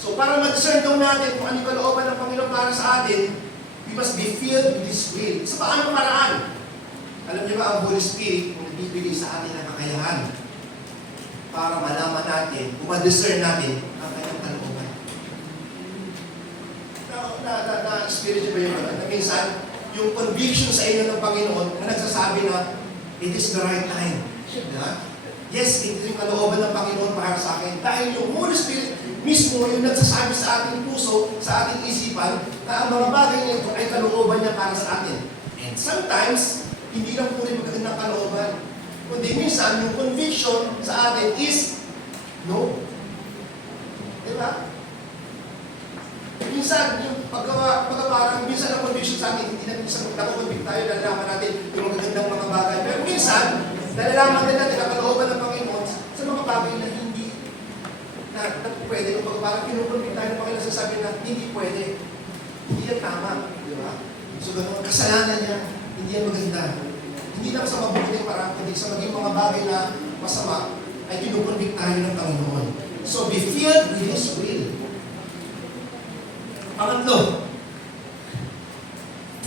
So, para ma-discern daw natin kung ano yung kalooban ng Panginoon para sa atin, we must be filled with His will. Sa paano paraan? Alam niyo ba, ang Holy Spirit, kung nagbibigay sa atin ng kakayahan para malaman natin, kung ma-discern natin ang kanyang kalooban. Na-experience ba yun? Na minsan, yung conviction sa inyo ng Panginoon na nagsasabi na, it is the right time. Diba? Yes, ito yung kalooban ng Panginoon para sa akin. Dahil yung Holy Spirit mismo yung nagsasabi sa ating puso, sa ating isipan, na ang mga bagay nito ay kalooban niya para sa atin. And sometimes, hindi lang po rin magandang kalooban. Kundi minsan, yung conviction sa atin is no. Diba? Minsan, yung parang minsan ang conviction sa atin, hindi na minsan nakukonvict tayo, nalalaman natin yung magagandang mga bagay. Pero minsan, nalalaman din natin ang kalooban ng Panginoon sa mga bagay na hindi na pwede. Kung parang kinukonvict tayo ng Panginoon, sasabihin na hindi pwede. Hindi yan tama. Diba? So, ganun, kasalanan niya, hindi yan maganda. Hindi lang sa mabuting parang, kundi sa maging mga bagay na masama, ay kinukonvict tayo ng Panginoon. So, be filled with His will. Pangatlo,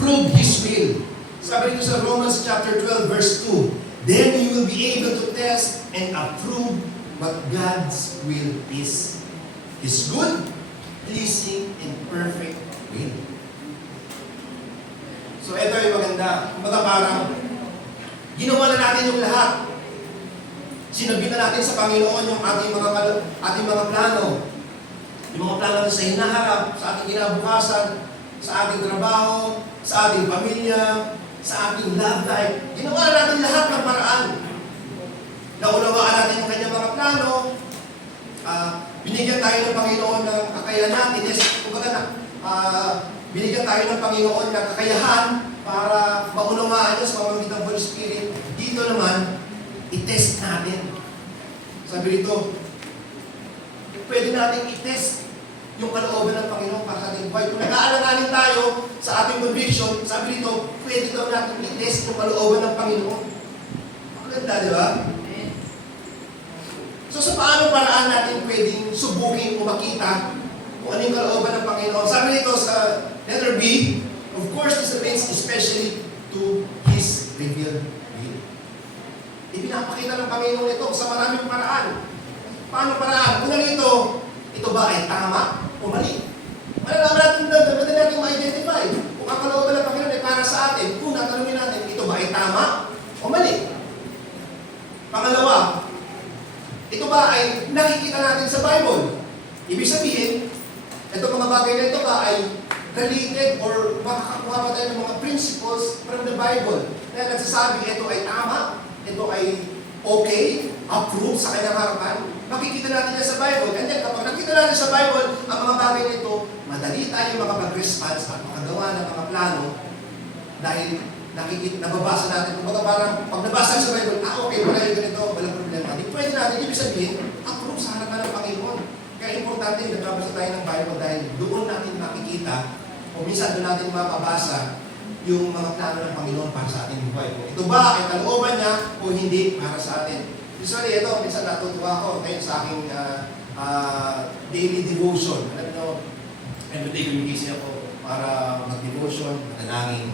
prove His will. Sabi nito sa Romans chapter 12, verse 2, then you will be able to test and approve what God's will is. His good, pleasing, and perfect will. So, ito yung maganda. Kumbaga parang, ginawa na natin yung lahat. Sinabi na natin sa Panginoon yung ating mga plano. Yung mga plano natin sa hinaharap, sa ating kinabukasan, sa ating trabaho, sa ating pamilya, sa ating love life. Ginawa na natin lahat ng paraan. Naunawaan natin yung kanyang mga plano. Binigyan tayo ng Panginoon ng kakayahan natin. Yes, kumbaga na, binigyan tayo ng Panginoon ng kakayahan para maunawaan niya sa pamamagitan ng Holy Spirit. Dito naman, i-test natin. Sabi rito, pwede natin i-test yung kalooban ng Panginoon para sa ating buhay. Kung nag-aalanganin tayo sa ating conviction, sabi rito, pwede daw natin i-test yung kalooban ng Panginoon. Maganda, di ba? So, sa paano paraan natin pwedeng subukin o makita kung ano yung kalooban ng Panginoon? Sabi rito sa letter B, of course, this relates especially to His revealed will. Ipinapakita ng Panginoon ito sa maraming paraan. Paano paraan? Una rito, ito ba ay tama o mali? Malalaman natin ma-identify kung ang kalooban ng Panginoon ay para sa atin. Una, tanungin natin, ito ba ay tama o mali? Pangalawa, ito ba ay nakikita natin sa Bible? Ibig sabihin, ito mga bagay na ito ba ay related or makakakuha ba tayo ng mga principles from the Bible na nagsasabi ito ay tama, ito ay okay, approved sa kanyang harapan. Makikita natin yan sa Bible. And then, kapag nakita natin sa Bible ang mga bagay nito, madali tayo makapag-response at makagawa ng mga plano dahil nababasa natin. Kumbaga parang, pag nabasa sa Bible, okay, wala yung ganito, walang problema. Di pwede natin, ibig sabihin, approve sa harapan ng Panginoon. Kaya importante yung nagbabasa tayo ng Bible dahil doon natin makikita o minsan doon natin mapabasa yung mga plano ng Panginoon para sa ating buhay. Ito ba ay kalooban niya o hindi para sa atin? Usually, ito, minsan natutuwa ko ngayon sa aking daily devotion. Alam nyo, everyday gumigising ako para mag-devotion, manalangin.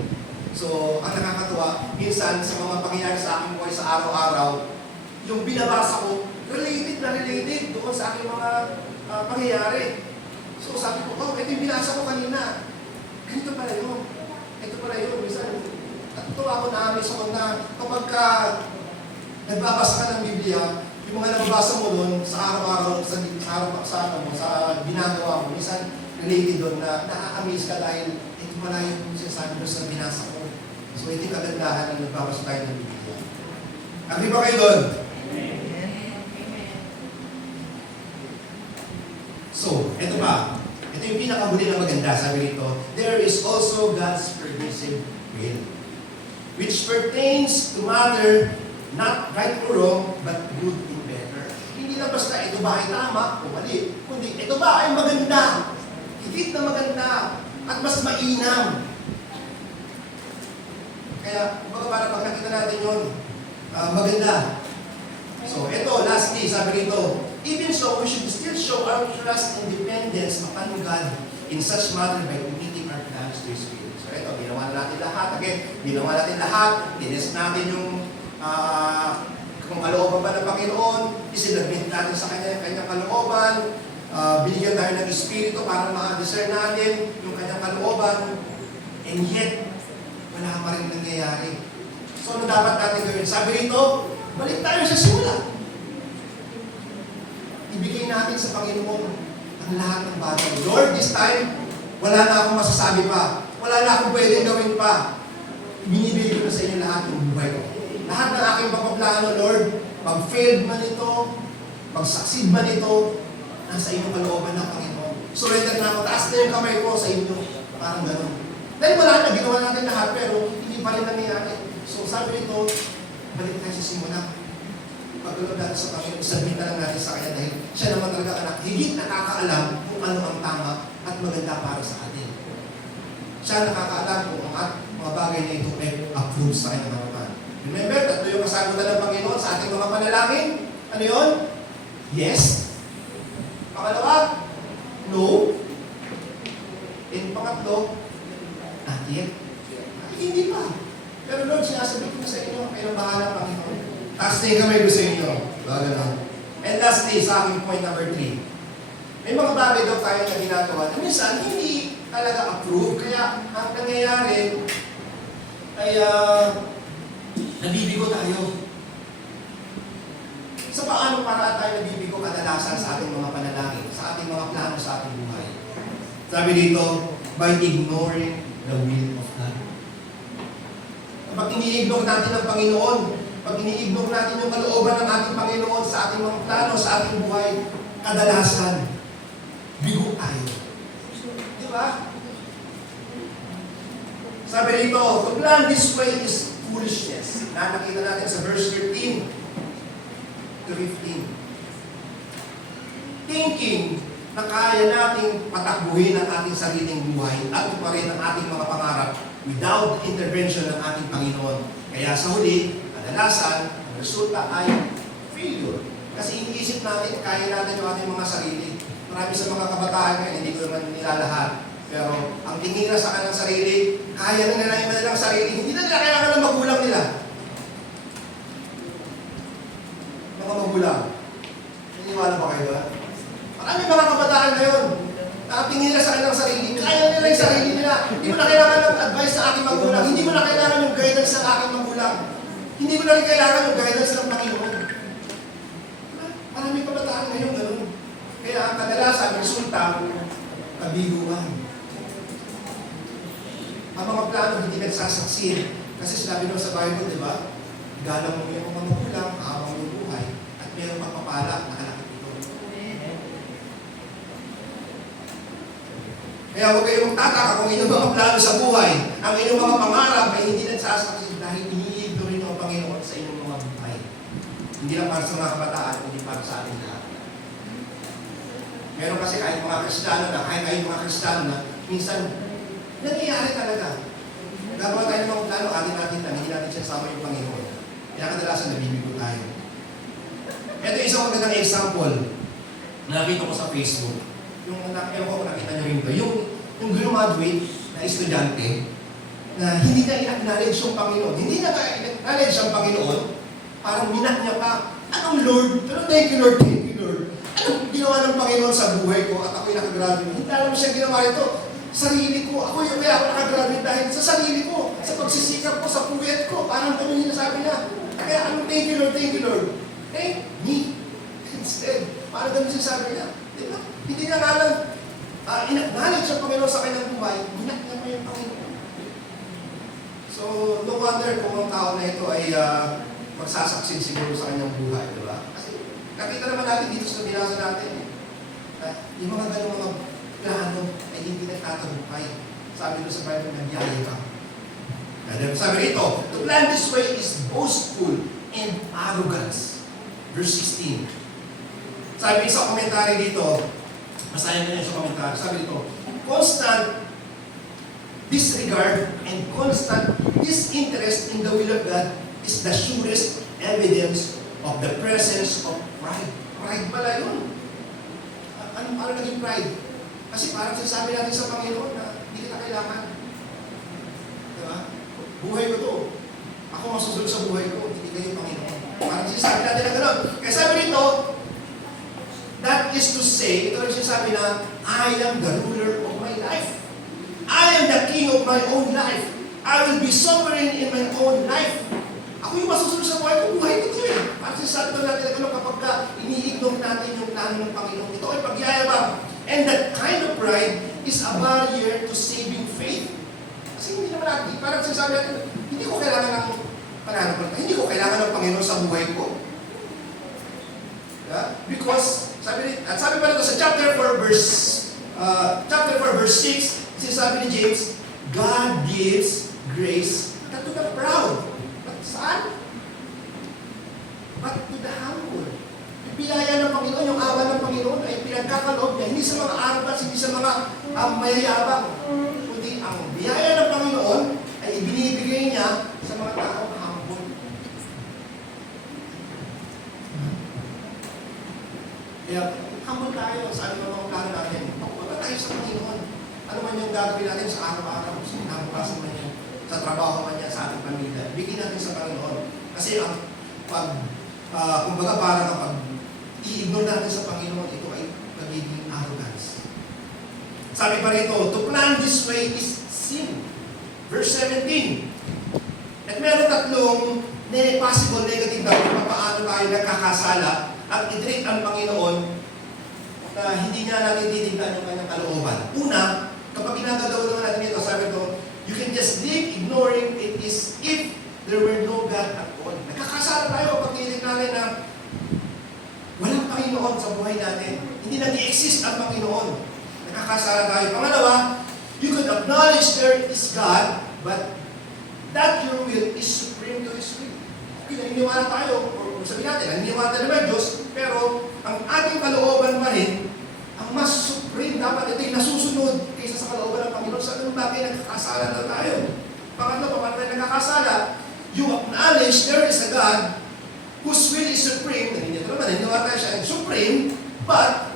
So, ang nakakatuwa, minsan sa mga pangyayari sa aking buhay sa araw-araw, yung binabasa ko, related doon sa aking mga pangyayari. So, sabi ko, ito yung binasa ko kanina. Ganito pala yun. Ito pala yun. Minsan, natutuwa ako na kapag nagbabasa ka ng Biblia, yung mga nababasa mo doon sa araw-araw, sa ginagawa mo, minsan related doon na nakaka-amaze ka dahil ito pala yung sinasabi doon sa binasa ko. So, ito yung kagandahan na nagbabasa tayo ng Biblia. Agree ba kayo doon? Ito pa. Ito yung pinakahuli na maganda. Sabi rito, there is also God's permissive will, which pertains to matter not right or wrong, but good and better. Hindi na basta ito ba ay tama o mali, kundi ito ba ay maganda, higit na maganda, at mas mainam. Kaya, para pag nakita natin yun, maganda. So, ito, lastly, sabi rito, even so, we should still show our trust and dependence upon God in such matter by committing our plans to His will. So, ito, ginawa na natin lahat. Again, ginawa natin lahat. Tinest natin yung kung kalooban ba ng Panginoon, isinabit natin sa kanyang kalooban, binigyan tayo ng Espiritu para ma-discern natin yung kanyang kalooban, and yet, wala pa rin nangyayari. So, ano dapat natin gawin? Sabi rito, balik tayo sa simula. Ibigay natin sa Panginoon ang lahat ng bagay. Lord, this time, wala na akong masasabi pa. Wala na akong pwedeng gawin pa. Binibigay ko na sa inyo lahat ng buhay ko. Lahat ng aking pagpaplano, Lord, mag-failed man ito, mag-succeed man ito, nasa inyong kalooban ng Panginoon. Surrender na ako, taas na yung kamay ko sa inyo. Parang gano'n. Dahil wala na, ginawa natin lahat, pero hindi pa rin nangyayari. So sabi nito, balik tayo sa simula. Pagulog natin sa Panginoon, isabit na lang natin sa Kanya dahil siya naman talaga anak, higit nakakaalam kung ano ang tama at maganda para sa atin. Siya nakakaalam kung ang mga bagay na ito ay approved sa Kanya naman. Remember, tatlo yung kasagutan ng Panginoon sa ating mga panalangin. Ano yun? Yes. Pangalawa, no. And pangatlo, not yet. Hindi pa. Pero Lord, sinasabi ko na sa inyo, kayo ang bahala, Panginoon. Taas na yung kamay ko sa inyo. Gano'n. And lastly, sa aking point number 3. May mga bagay daw tayo na ginagawa na minsan hindi talaga approve. Kaya ang nangyayari ay nabibigo tayo. Sa paano para tayo nabibigo kadalasan sa ating mga panalangin, sa ating mga plano sa ating buhay? Sabi dito, by ignoring the will of God. Kapag iniignore natin ang Panginoon, pag iniignore natin yung kalooban ng ating Panginoon sa ating mga plano, sa ating buhay, kadalasan, bigo tayo. Di ba? Sabi dito, to plan this way is foolishness. Nakakita natin sa verse 13 to 15. Thinking na kaya nating patakbuhin ang ating sariling buhay at tuparin ang ating mga pangarap without intervention ng ating Panginoon. Kaya sa huli, kadalasan, ang resulta ay failure. Kasi iniisip natin, kaya natin yung ating mga sarili. Marami sa mga kabataan ngayon, hindi ko naman nilalahat. Pero ang tingin na sa kanilang sarili, kaya na nila yung kanilang sarili, hindi na nila kailangan ng magulang nila. Mga magulang. Naniniwala ba kayo doon? Marami mga kabataan ngayon, nakatingin nila sa kanilang sarili, kaya nila yung sarili nila. Hindi mo na kailangan ng advice sa aking magulang. Hindi mo na kailangan yung guidance ng aking magulang. Hindi mo na rin kailangan yung guidance ng Panginoon. Marami kabataan ngayon gano'n. Kaya ang kadalasan, resulta, kabiguan. Ang mga plano hindi nagsasucceed. Kasi sinabi doon sa Bible, di ba? Galang mo yung mga magulang, habang yung buhay, at mayroong magpapala na kalakit ito. Kaya huwag kayong magtataka kung inyong mga plano sa buhay, ang inyong mga pangarap ay hindi nagsasucceed dahil iniignore rin ang Panginoon sa inyong mga buhay. Hindi lang para sa mga kabataan, kundi para sa ating lahat. Meron kasi kahit mga Kristiyano na, kahit kahit mga Kristiyano na, minsan, nangyayari talaga. Gagawa tayo ng mga plano, atin natin lang, hindi natin sinasama yung Panginoon. Kaya kadalasan nabibigo tayo. Ito isang magandang example na nakita ko sa Facebook. Yung nakita nyo rin ito. Yung graduate na estudyante na hindi na i-acknowledge yung Panginoon. Hindi na i-acknowledge ang Panginoon. Parang minak niya pa, anong Lord? Pero thank you Lord, thank you Lord. Anong ginawa ng Panginoon sa buhay ko at ako'y nakagraduate? Hindi alam mo siya ginawa ito. Sarili ko. Ako yung kaya ako nakagraduate dahil sa sarili ko. Sa pagsisikap ko, sa puyat ko. Parang ganun yung nasabi niya. Kaya anong thank you Lord? Thank me. Instead, parang ganun yung sabi niya. Di ba? Hindi niya nga lang in-acknowledge ang Panginoon sa kanyang buhay. Minak niya mo yung Panginoon. So, no wonder kung ang tao na ito ay magsasaksin siguro sa kanyang buhay. Di ba? Kasi nakita naman natin dito sa binasa natin. Yung mga ganung mga plano ay hindi nagtatagumpay. Sabi doon sa Bible, nagyaya ka. Sabi rito, to plan this way is boastful and arrogance. Verse 16. Sabi sa komentary dito, basahin nyo sa komentary, sabi dito, constant disregard and constant disinterest in the will of God is the surest evidence of the presence of pride. Pride pala yun. Ano naging pride? Kasi parang sinasabi natin sa Panginoon na hindi kita kailangan. Diba? Buhay ko to. Ako masusunod sa buhay ko, hindi kayo Panginoon. Parang sinasabi natin na gano'n. Kaya sabi rito, that is to say, ito rin sinasabi na, I am the ruler of my life. I am the king of my own life. I will be sovereign in my own life. Ako yung masusunod sa buhay ko to eh. Parang sinasabi natin na gano'n kapag ini-ignore natin yung plano ng Panginoon. Ito ay pagyayabang. And that kind of pride is a barrier to saving faith. Kasi hindi naman natin, parang sinasabi natin, hindi ko kailangan ng pananampalataya. Hindi ko kailangan ng Panginoon sa buhay ko. Yeah? Because, sabi pa nito sa chapter 4 verse 6, sinasabi ni James, God gives grace to the proud. But saan? But to the humble. Yung biyaya ng Panginoon, yung awa ng Panginoon ay pinagkakaloob niya, hindi sa mga arrogant, hindi sa mga mayayabang, kundi ang biyaya ng Panginoon ay ibinibigay niya sa mga taong humble. Kaya, humble tayo sa ano mga plano natin. Pagpunta tayo sa Panginoon. Ano man yung gagawin natin sa araw-araw, sa kinabukasan man yan, sa trabaho man yan, sa ating pamilya. Bigyan natin sa Panginoon. Kasi ang kumbaga parang kapag i-ignore natin sa Panginoon, ito ay pagiging arrogance. Sabi pa rito, to plan this way is sin. Verse 17. At meron tatlong possible negative na kung paano tayo nagkakasala at i-treat ang Panginoon na hindi niya natin titignan yung kanyang kalooban. Una, kapag ginagalaw naman natin ito, sabi ito, you can just live ignoring it is if there were no God at all. Nagkakasala tayo kapag tinitignan natin na walang Panginoon sa buhay natin. Hindi nag-i-exist ang Panginoon. Nakakasala tayo. Pangalawa, you could acknowledge there is God, but that your will is supreme to His will. Okay, naniniwala tayo, o sabihin natin, naniniwala naman Diyos, pero ang ating kalooban pa rin, ang mas supreme, dapat ito yung nasusunod kaysa sa kalooban ng Panginoon. Sa anong bagay nagkakasala na tayo? Pangatlo, paano tayo nagkakasala? You acknowledge there is a God whose will is supreme, naniniwala tayo siya, supreme, but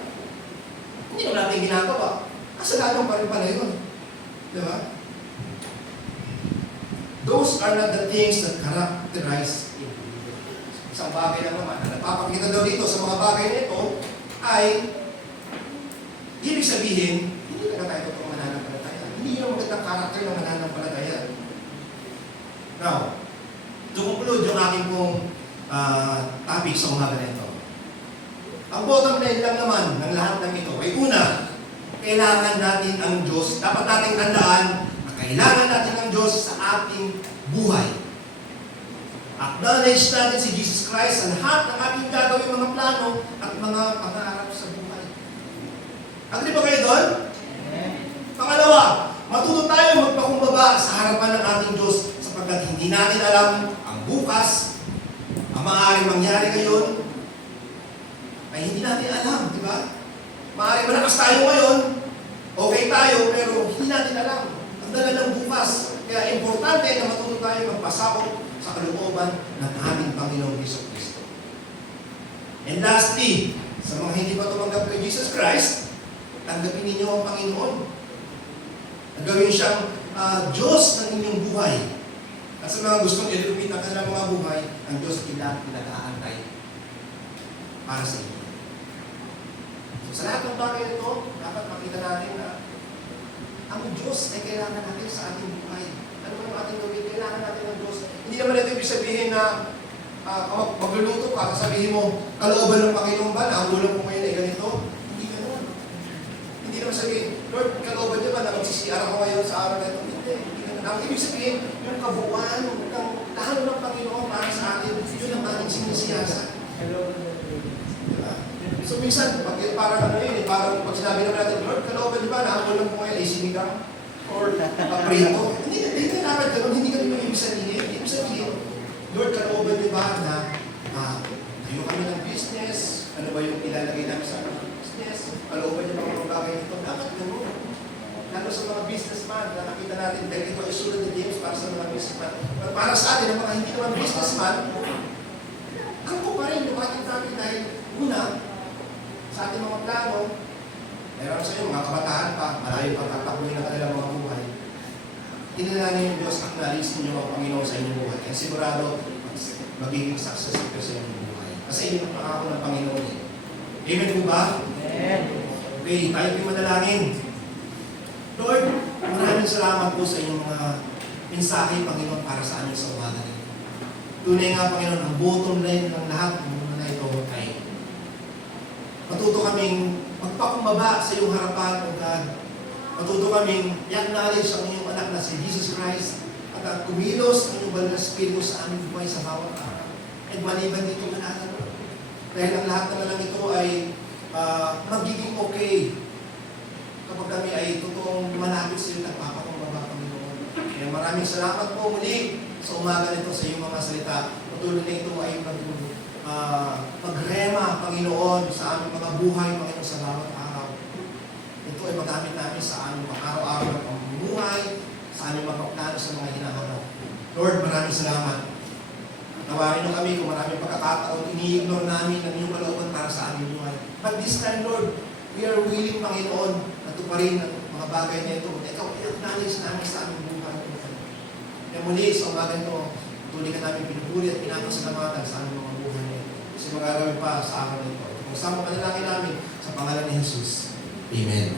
hindi naman natin ginagawa. Kasalanan pa rin pala yun. Di ba? Those are not the things that characterize individuals. Isang bagay lang naman, na napapakita daw dito sa mga bagay na ito, ay ibig sabihin, hindi na tayo totoong mananampalataya. Hindi yun ang magandang karakter ng mananampalataya. Now, to conclude yung aking pong topic sa umaga na ito. Ang bottom line lang naman ng lahat ng ito ay una, kailangan natin ang Diyos. Dapat nating tandaan na kailangan natin ang Diyos sa ating buhay. Acknowledge natin si Jesus Christ sa lahat ng ating gagawin mga plano at mga pangarap sa buhay. Agree ba kayo doon? Pangalawa, matuto tayo magpakumbaba sa harapan ng ating Diyos sapagkat hindi natin alam ang bukas, ang maaaring mangyari ngayon, ay hindi natin alam, di ba? Maaaring malakas tayo ngayon, okay tayo, pero hindi natin alam. Ang dala ng bukas. Kaya importante na matuto tayo magpasakop sa kalooban ng aming Panginoong Jesucristo. And lastly, sa mga hindi pa tumanggap kay Jesus Christ, tanggapin ninyo ang Panginoon. Gawin siyang Diyos ng inyong buhay. At sa mga gustong ilumit ang kanilang mga buhay, ang Diyos pinag-aantay para sa inyo. So, sa lahat ng bagay nito, dapat makita natin na ang Diyos ay kailangan natin sa ating buhay. Ano man ang ating gawin, kailangan natin ng Diyos. Hindi naman ito ibig sabihin na magluluto ka, sabihin mo, kalooban ng Panginoon ba na ang ulam mo ngayon ay ganito? Hindi ganoon. Hindi naman sabihin, Lord, kalooban niyo ba na magsisiyara ko ngayon sa araw na ito? Hindi ganoon. Ang ibig sabihin, yung kabuuan ng plano ng Panginoon para sa atin, yun ang ating sinisiyasa. Diba? So minsan, parang ano yun, parang pag sinabi naman natin, Lord, kalooban di ba, nahamon lang po ngayon, ay sinigang or paprito. Hindi dapat ganun, hindi kami yung ibig sabihin. Ibig sabihin, Lord, kalooban di ba na tayo kami ng business, ano ba yung ilalagay namin sa business, kalooban yung mga bagay nito, dapat ganun. Lalo sa mga businessman, na nakita natin, dahil ito ay sulat ni James para sa mga businessman. But para sa atin, ang mga hindi naman businessman, ang ko pa rin, lumating namin dahil una, sa ating mga plano, meron sa iyo, mga kabataan pa, malayo pang tatakbuhin ng kanilang mga buhay. Tinilala yung Diyos, acknowledge ninyo ang Panginoon sa inyong buhay. Kaya sigurado, magiging successful ka sa inyong buhay. Kasi yun ang pangako ng Panginoon. Amen po ba? Amen. Okay, tayo po manalangin. Lord, maraming salamat po sa inyong mga mensahe, Panginoon, para sa amin sa umaga nito. Tunay nga, Panginoon, ang bottom line ng lahat ng mga na ito ay matuto kaming magpakumbaba sa iyong harapan, O God. Matuto kaming i-acknowledge ang iyong anak na si Jesus Christ at kumilos ang iyong banal na Espiritu sa aming buhay sa bawat araw. At maliban dito manalo. Dahil ang lahat naman lang ito ay magiging okay kapag kami ay totoong malapit sa iyo at papakumbaba, Panginoon. Kaya maraming salamat po muli sa umaga nito sa iyong mga salita. Patuloy na ito ay magrema, Panginoon, sa aming mga buhay, Panginoon, sa bawat araw. Ito ay magamit namin sa aming araw-araw na pamumuhay, sa aming mga plano sa mga hinaharap. Lord, maraming salamat. Tawarin niyo kami kung maraming pagkakataon, ini-ignore namin ang iyong kalooban para sa aming buhay. But this time, Lord, we are willing, Panginoon, na tuparin ang mga bagay na ito. Ikaw, i-acknowledge namin sa aming buhay. Kaya muli, sa umaga ito, tuloy ka namin pinupuri at pinapasalamatan sa aming mga buhay na ito. Kasi magagawin pa sa araw na ito. Kung saan mo kanilangin namin, sa pangalan ni Jesus. Amen.